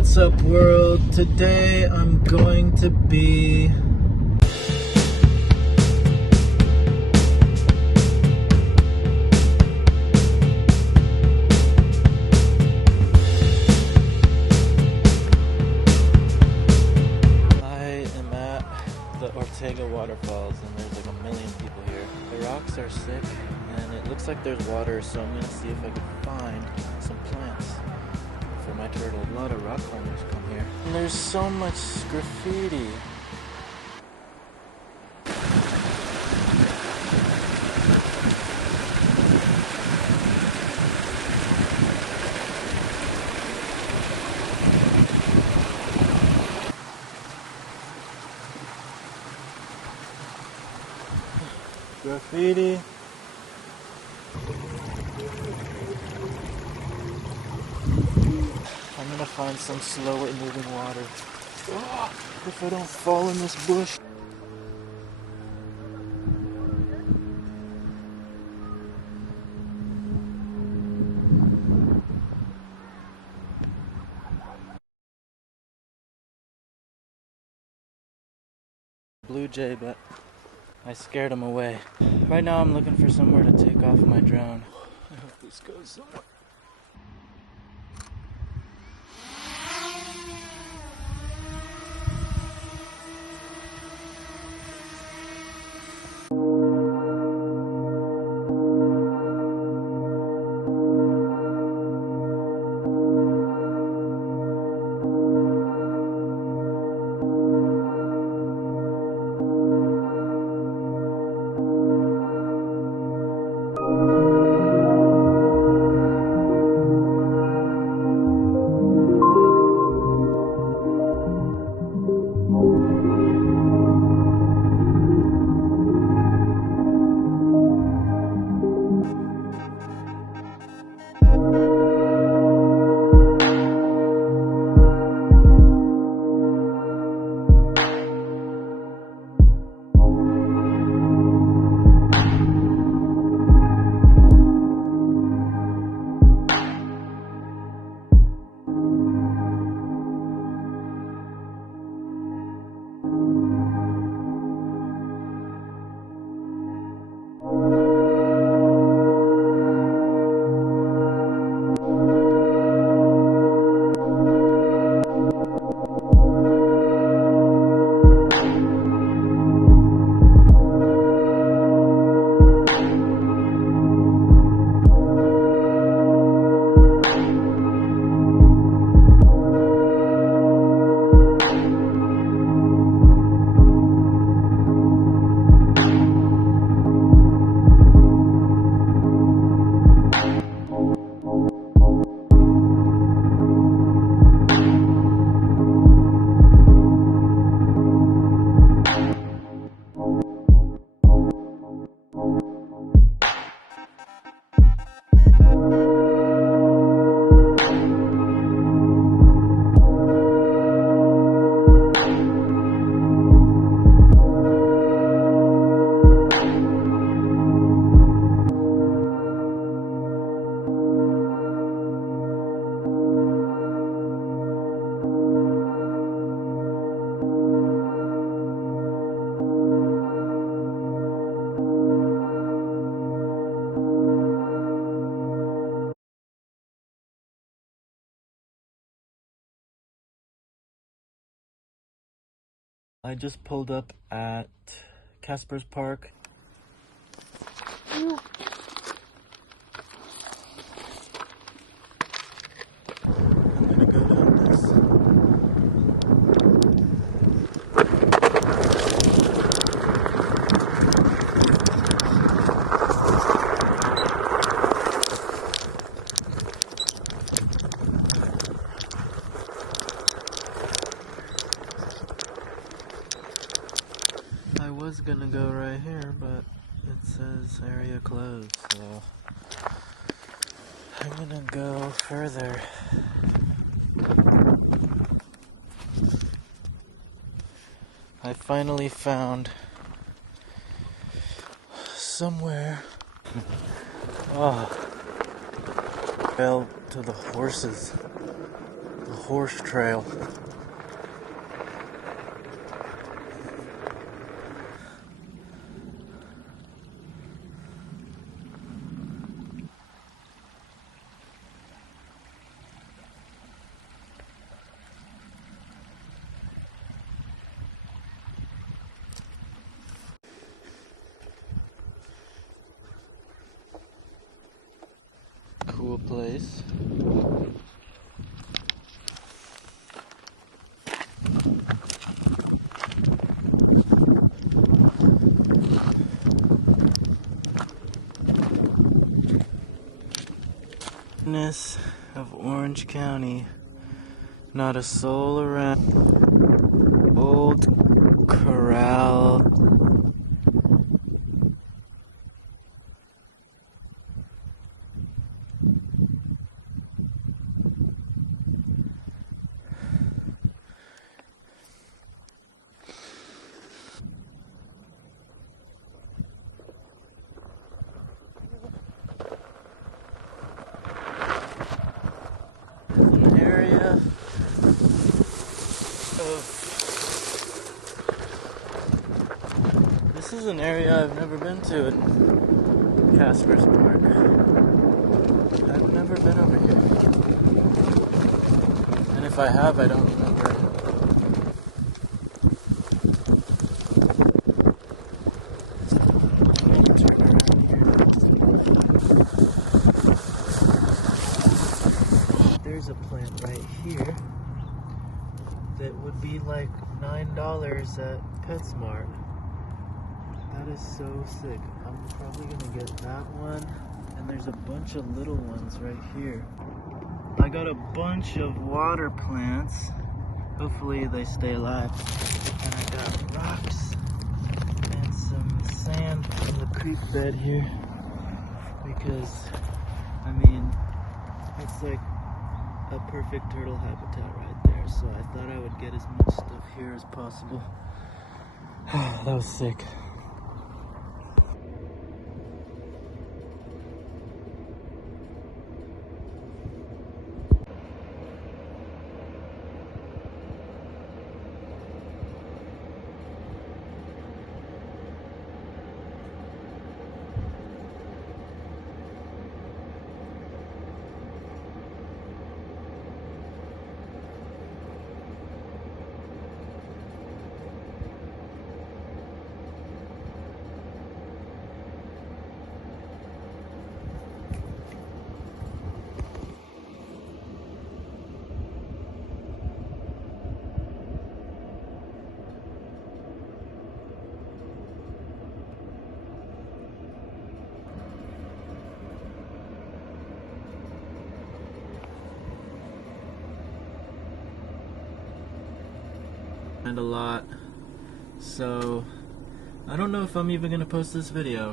What's up, world? Today I'm going to be the Ortega waterfalls, and there's like a million people here. The rocks are sick and it looks like there's water, so I'm gonna see if I can find some plants for my turtle. A lot of rock climbers come here. And there's so much graffiti. Graffiti. I'm gonna find some slower moving water. Oh, if I don't fall in this bush. Blue jay, but I scared him away. Right now I'm looking for somewhere to take off my drone. I hope this goes somewhere. I just pulled up at Casper's Park. I'm gonna go down this. I was gonna go right here, but it says area closed, so I'm gonna go further. I finally found somewhere. Oh, fell to the horses. a horse trail. Cool place. Goodness of Orange County, not a soul around. Old Corral. An area of... This is an area I've never been to in Casper's Park. I've never been over here. And if I have, I don't remember. There's a plant right here that would be like $9 at PetSmart. That is so sick. I'm probably gonna get that one. And there's a bunch of little ones right here. I got a bunch of water plants. Hopefully they stay alive. And I got rocks and some sand from the creek bed here. Because, I mean, it's like a perfect turtle habitat right there. So I thought I would get as much stuff here as possible. That was sick. And a lot, so I don't know if I'm even gonna post this video.